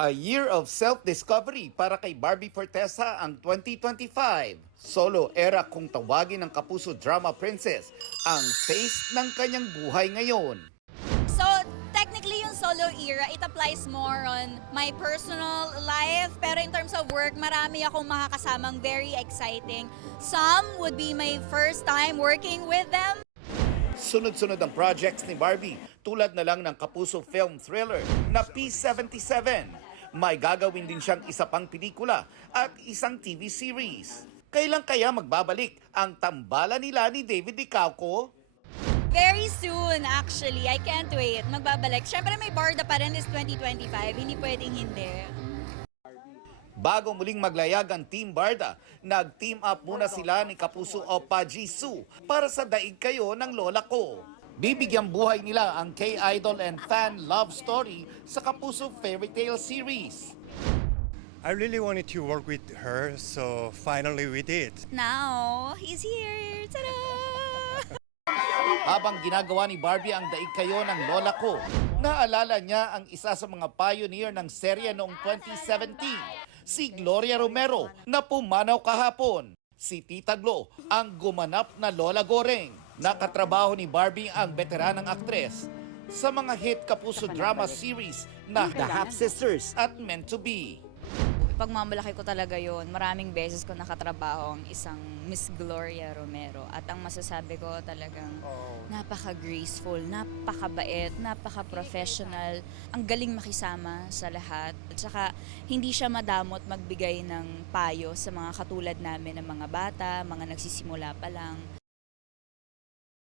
A year of self-discovery para kay Barbie Fortesa ang 2025. Solo era kung tawagin ng Kapuso Drama Princess ang face ng kanyang buhay ngayon. So, technically yung solo era, it applies more on my personal life. Pero in terms of work, marami akong makakasamang very exciting. Some would be my first time working with them. Sunod-sunod ang projects ni Barbie tulad na lang ng Kapuso film thriller na P77. May gagawin din siyang isa pang pelikula at isang TV series. Kailan kaya magbabalik ang tambalan nila ni David Licauco? Very soon, actually. I can't wait. Magbabalik. Siyempre may Barda pa rin is 2025. Hindi pwedeng hindi. Bago muling maglayag ang Team Barda, nag-team up muna sila ni Kapuso Oppa Jisoo para sa Daig Kayo ng Lola Ko. Bibigyang buhay nila ang K-idol and fan love story sa Kapuso Fairy Tale series. I really wanted to work with her, so finally we did. Now, he's here. Tada! Habang ginagawa ni Barbie ang Daig Kayo ng Lola Ko, naalala niya ang isa sa mga pioneer ng serye noong 2017, si Gloria Romero na pumanaw kahapon. Si Tita Glo ang gumanap na Lola Goreng. Nakatrabaho ni Barbie ang veteranang aktres sa mga hit Kapuso drama series na The Half Sisters at Meant to Be. Pagmamalaki ko talaga yon. Maraming beses ko nakatrabaho ang isang Miss Gloria Romero. At ang masasabi ko talagang napaka-graceful, napakabait, napaka-professional. Ang galing makisama sa lahat. At saka hindi siya madamot magbigay ng payo sa mga katulad namin ng mga bata, mga nagsisimula pa lang.